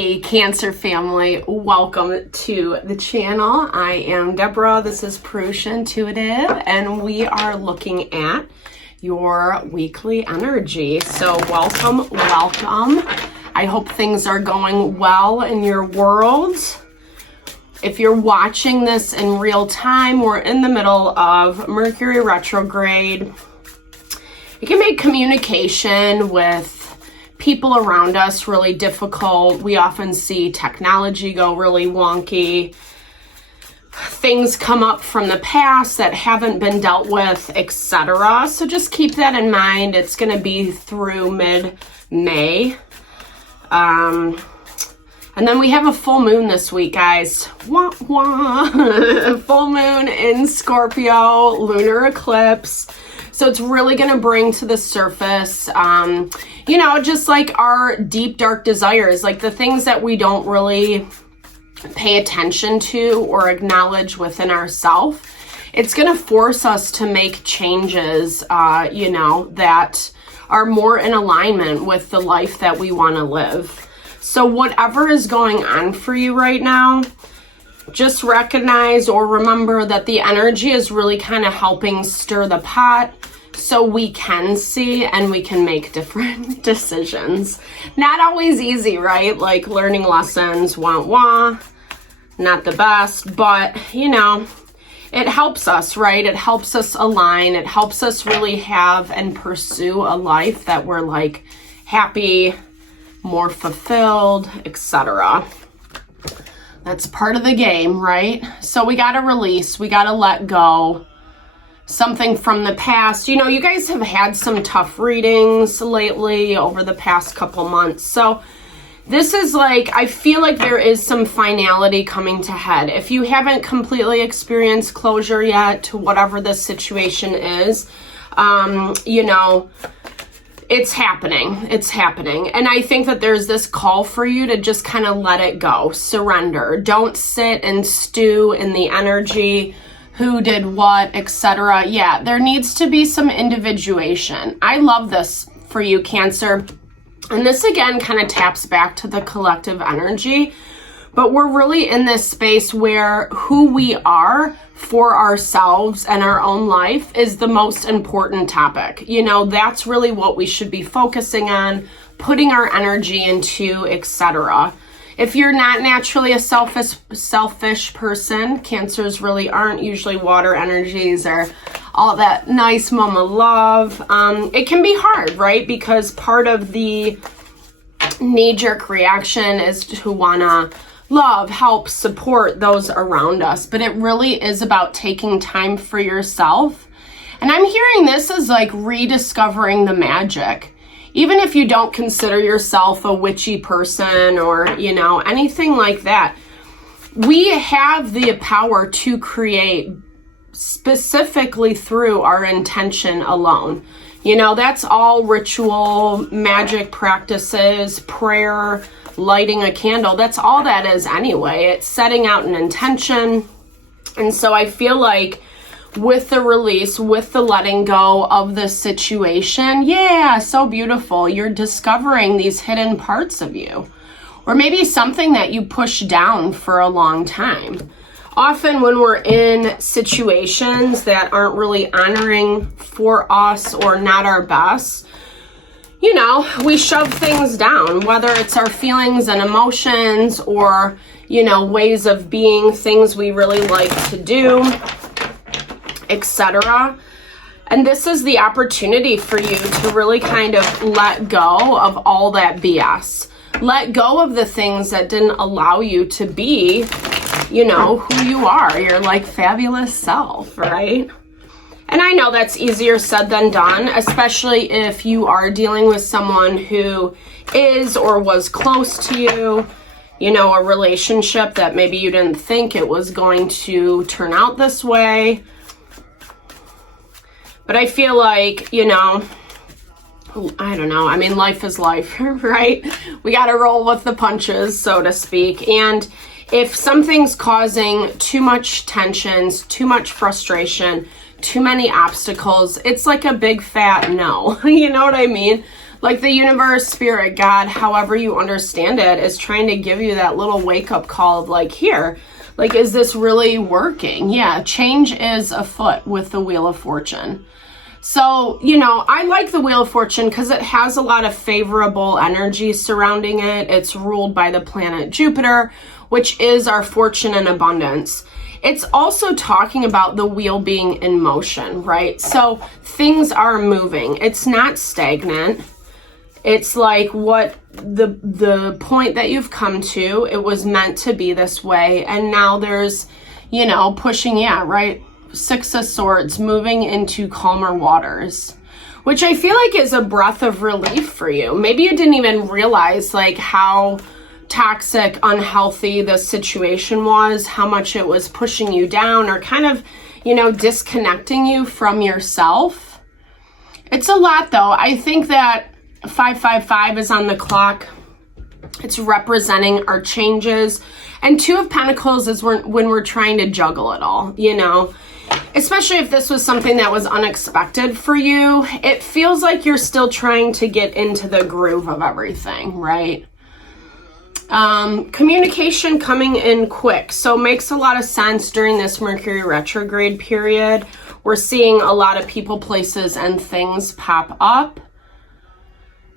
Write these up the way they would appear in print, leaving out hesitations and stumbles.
Hey Cancer family, welcome to the channel. I am Deborah, this is Purusha Intuitive, and we are looking at your weekly energy. So welcome. I hope things are going well in your world. If you're watching this in real time, we're in the middle of Mercury retrograde. It can make communication with people around us really difficult. We often see technology go really wonky. Things come up from the past that haven't been dealt with, etc. So just keep that in mind. It's going to be through mid-May. And then we have a full moon this week, guys. Wah, wah. Full moon in Scorpio, lunar eclipse. So it's really going to bring to the surface, just like our deep, dark desires, like the things that we don't really pay attention to or acknowledge within ourselves. It's going to force us to make changes, that are more in alignment with the life that we want to live. So whatever is going on for you right now, just recognize or remember that the energy is really kind of helping stir the pot so we can see and we can make different decisions. Not always easy, right? Like learning lessons, not the best, but it helps us, right? It helps us align. It helps us really have and pursue a life that we're like happy, more fulfilled, etc. That's part of the game, right? So we got to release, we got to let go something from the past. You guys have had some tough readings lately over the past couple months. So this is like, I feel like there is some finality coming to head. If you haven't completely experienced closure yet to whatever the situation is, it's happening. And I think that there's this call for you to just kind of let it go, surrender. Don't sit and stew in the energy, who did what, etc. Yeah, there needs to be some individuation. I love this for you, Cancer. And this again kind of taps back to the collective energy. But we're really in this space where who we are for ourselves and our own life is the most important topic. That's really what we should be focusing on, putting our energy into, etc. If you're not naturally a selfish person, Cancers really aren't, usually water energies or all that nice mama love. It can be hard, right? Because part of the knee-jerk reaction is to wanna love, help, support those around us. But it really is about taking time for yourself. And I'm hearing this as like rediscovering the magic. Even if you don't consider yourself a witchy person or, anything like that, we have the power to create specifically through our intention alone. That's all ritual, magic practices, prayer, lighting a candle. That's all that is anyway. It's setting out an intention. And so I feel like with the release, with the letting go of the situation, yeah, so beautiful. You're discovering these hidden parts of you, or maybe something that you pushed down for a long time. Often when we're in situations that aren't really honoring for us or not our best, we shove things down, whether it's our feelings and emotions or, ways of being, things we really like to do, etc. And this is the opportunity for you to really kind of let go of all that BS. Let go of the things that didn't allow you to be, who you are, your like fabulous self, right? And I know that's easier said than done, especially if you are dealing with someone who is or was close to you, a relationship that maybe you didn't think it was going to turn out this way. But I feel like, I don't know. I mean, life is life, right? We got to roll with the punches, so to speak. And if something's causing too much tensions, too much frustration, too many obstacles, it's like a big fat no. You know what I mean? Like the universe, spirit, God, however you understand it, is trying to give you that little wake-up call of like, here, like, is this really working? Yeah, change is afoot with the Wheel of Fortune. So, you know, I like the Wheel of Fortune because it has a lot of favorable energy surrounding it. It's ruled by the planet Jupiter, which is our fortune and abundance. It's also talking about the wheel being in motion, right? So things are moving. It's not stagnant. It's like what the point that you've come to, it was meant to be this way. And now there's, you know, pushing, yeah, right? Six of Swords, moving into calmer waters, which I feel like is a breath of relief for you. Maybe you didn't even realize like how toxic, unhealthy the situation was, how much it was pushing you down or kind of, you know, disconnecting you from yourself. It's a lot though. I think that 555 is on the clock. It's representing our changes. And Two of Pentacles is when we're trying to juggle it all, you know. Especially if this was something that was unexpected for you, it feels like you're still trying to get into the groove of everything, right? Communication coming in quick. So makes a lot of sense during this Mercury retrograde period. We're seeing a lot of people, places, and things pop up.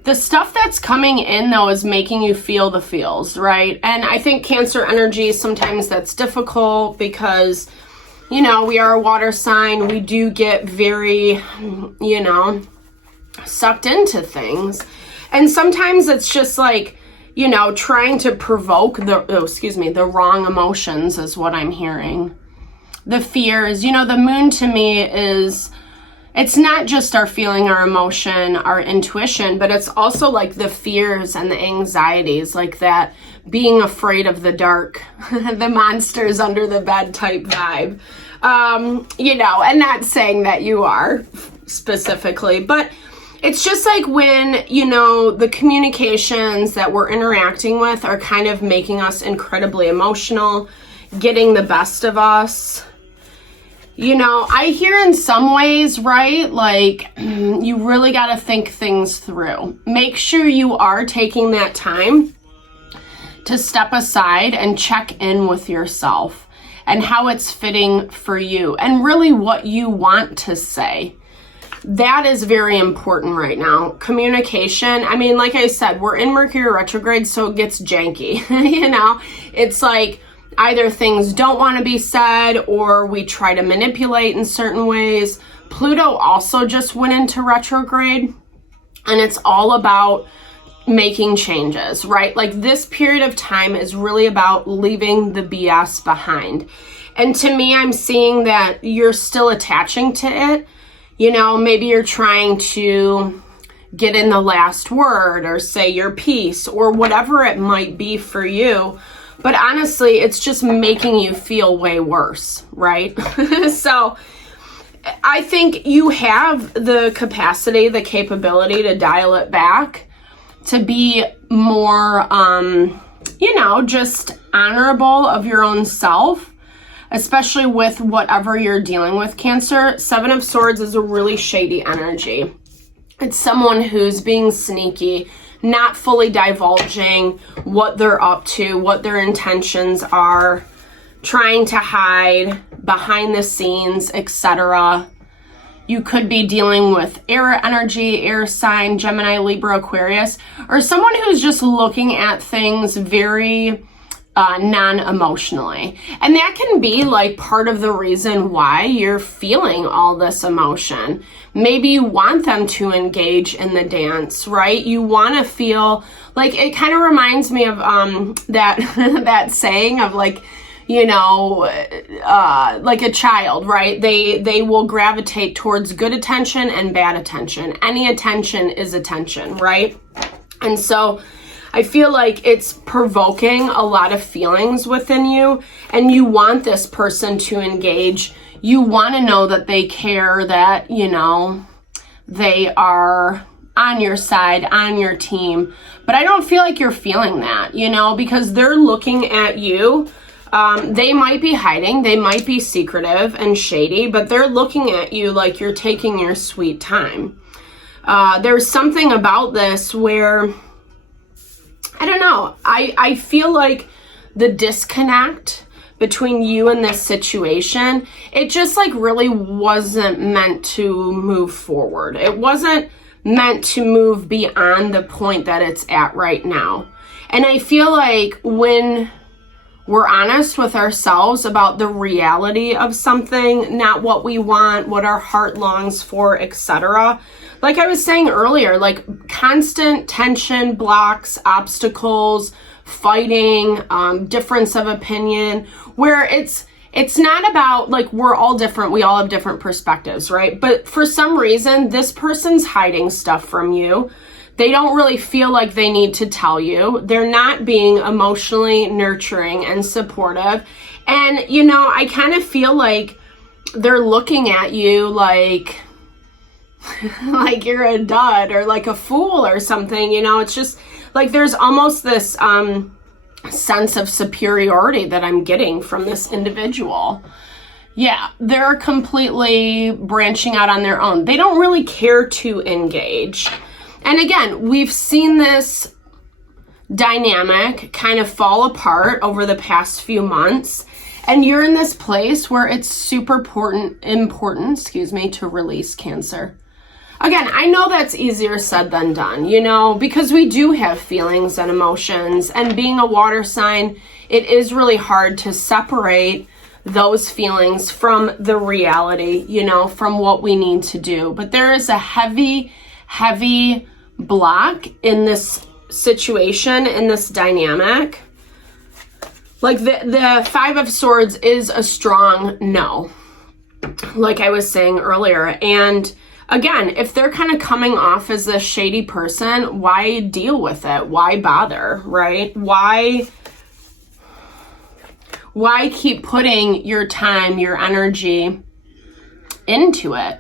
The stuff that's coming in, though, is making you feel the feels, right? And I think Cancer energy, sometimes that's difficult because, you know, we are a water sign. We do get very, you know, sucked into things. And sometimes it's just like, you know, trying to provoke the wrong emotions is what I'm hearing. The fears, you know, the moon to me is, it's not just our feeling, our emotion, our intuition, but it's also like the fears and the anxieties, like that being afraid of the dark, the monsters under the bed type vibe. You know, and not saying that you are specifically, but it's just like when, you know, the communications that we're interacting with are kind of making us incredibly emotional, getting the best of us. You know, I hear in some ways, right, like you really got to think things through. Make sure you are taking that time to step aside and check in with yourself and how it's fitting for you and really what you want to say. That is very important right now. Communication, I mean, like I said, we're in Mercury retrograde, so it gets janky, you know? It's like either things don't want to be said or we try to manipulate in certain ways. Pluto also just went into retrograde, and it's all about making changes, right? Like this period of time is really about leaving the BS behind. And to me, I'm seeing that you're still attaching to it. You know, maybe you're trying to get in the last word or say your piece or whatever it might be for you. But honestly, it's just making you feel way worse, right? So I think you have the capacity, the capability to dial it back, to be more, you know, just honorable of your own self. Especially with whatever you're dealing with, Cancer. Seven of Swords is a really shady energy. It's someone who's being sneaky, not fully divulging what they're up to, what their intentions are, trying to hide behind the scenes, etc. You could be dealing with air energy, air sign, Gemini, Libra, Aquarius, or someone who's just looking at things very non-emotionally. And that can be like part of the reason why you're feeling all this emotion. Maybe you want them to engage in the dance, right? You want to feel like, it kind of reminds me of that saying of like, you know, like a child, right? They will gravitate towards good attention and bad attention. Any attention is attention, right? And so I feel like it's provoking a lot of feelings within you, and you want this person to engage. You want to know that they care, that, you know, they are on your side, on your team. But I don't feel like you're feeling that, you know, because they're looking at you. They might be hiding, they might be secretive and shady, but they're looking at you like you're taking your sweet time. There's something about this where, I don't know, I feel like the disconnect between you and this situation, it just like really wasn't meant to move forward. It wasn't meant to move beyond the point that it's at right now. And I feel like when we're honest with ourselves about the reality of something, not what we want, what our heart longs for, etc. Like I was saying earlier, like constant tension, blocks, obstacles, fighting, difference of opinion, where it's not about like we're all different, we all have different perspectives, right? But for some reason, this person's hiding stuff from you. They don't really feel like they need to tell you. They're not being emotionally nurturing and supportive. And, you know, I kind of feel like they're looking at you like you're a dud or like a fool or something. You know, it's just like there's almost this sense of superiority that I'm getting from this individual. Yeah, they're completely branching out on their own. They don't really care to engage. And again, we've seen this dynamic kind of fall apart over the past few months. And you're in this place where it's super important, to release Cancer. Again, I know that's easier said than done, you know, because we do have feelings and emotions. And being a water sign, it is really hard to separate those feelings from the reality, you know, from what we need to do. But there is a heavy block in this situation, in this dynamic. Like the Five of Swords is a strong no, like I was saying earlier. And again, if they're kind of coming off as this shady person, why deal with it? Why bother, right? Why keep putting your time, your energy into it?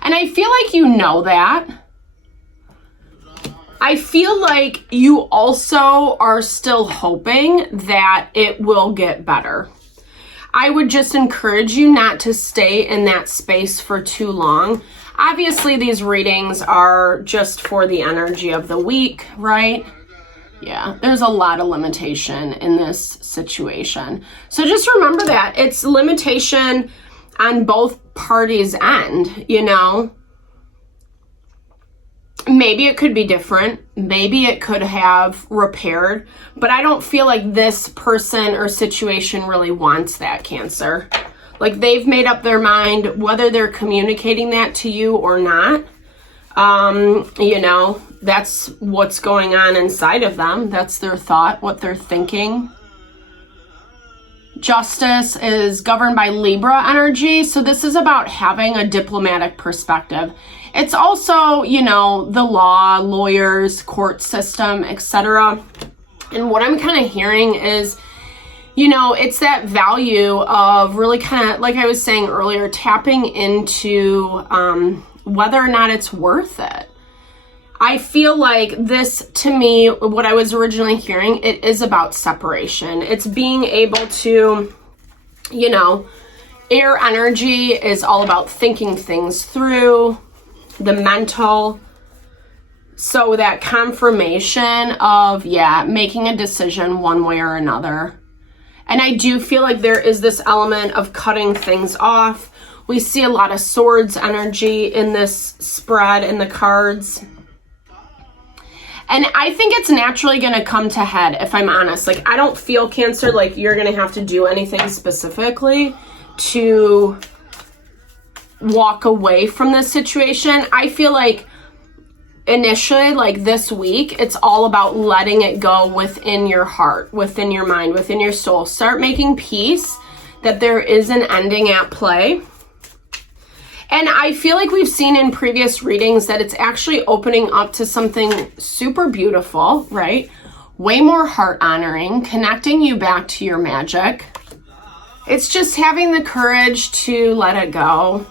And I feel like you know that. I feel like you also are still hoping that it will get better. I would just encourage you not to stay in that space for too long. Obviously, these readings are just for the energy of the week, right? Yeah, there's a lot of limitation in this situation. So just remember that. It's limitation on both parties' end, you know? Maybe it could be different. Maybe it could have repaired. But I don't feel like this person or situation really wants that, Cancer. Like they've made up their mind whether they're communicating that to you or not. You know, that's what's going on inside of them. That's their thought, what they're thinking. Justice is governed by Libra energy. So this is about having a diplomatic perspective. It's also, you know, the law, lawyers, court system, etc. And what I'm kind of hearing is, you know, it's that value of really kind of, like I was saying earlier, tapping into whether or not it's worth it. I feel like this, to me, what I was originally hearing, it is about separation. It's being able to, you know, air energy is all about thinking things through, the mental. So that confirmation of, yeah, making a decision one way or another. And I do feel like there is this element of cutting things off. We see a lot of swords energy in this spread in the cards. And I think it's naturally going to come to head, if I'm honest. Like, I don't feel, Cancer, like you're going to have to do anything specifically to walk away from this situation. I feel like initially, like this week, it's all about letting it go within your heart, within your mind, within your soul. Start making peace that there is an ending at play. And I feel like we've seen in previous readings that it's actually opening up to something super beautiful, right? Way more heart honoring, connecting you back to your magic. It's just having the courage to let it go.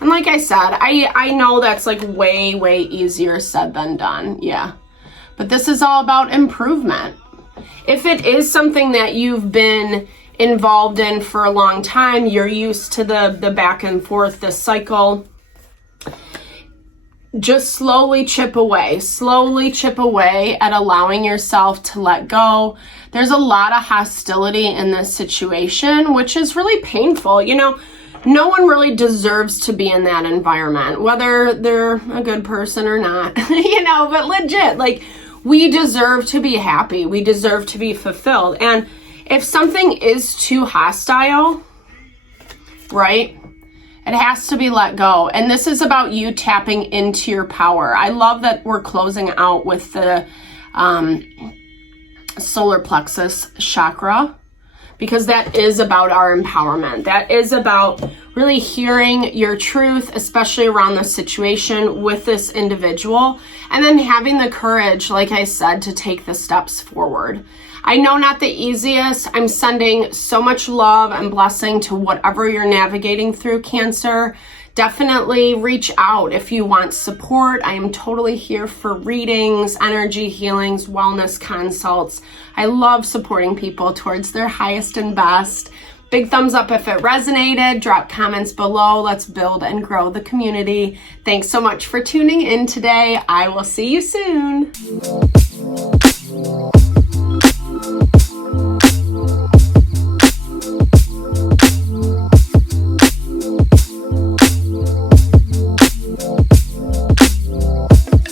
And like I said, I know that's like way easier said than done. Yeah. But this is all about improvement. If it is something that you've been involved in for a long time, you're used to the back and forth, the cycle, just slowly chip away at allowing yourself to let go. There's a lot of hostility in this situation, which is really painful. You know, no one really deserves to be in that environment, whether they're a good person or not, you know, but legit, like, we deserve to be happy. We deserve to be fulfilled. And if something is too hostile, right, it has to be let go. And this is about you tapping into your power. I love that we're closing out with the solar plexus chakra, because that is about our empowerment. That is about really hearing your truth, especially around the situation with this individual, and then having the courage, like I said, to take the steps forward. I know not the easiest. I'm sending so much love and blessing to whatever you're navigating through, Cancer. Definitely reach out if you want support. I am totally here for readings, energy healings, wellness consults. I love supporting people towards their highest and best. Big thumbs up if it resonated. Drop comments below. Let's build and grow the community. Thanks so much for tuning in today. I will see you soon.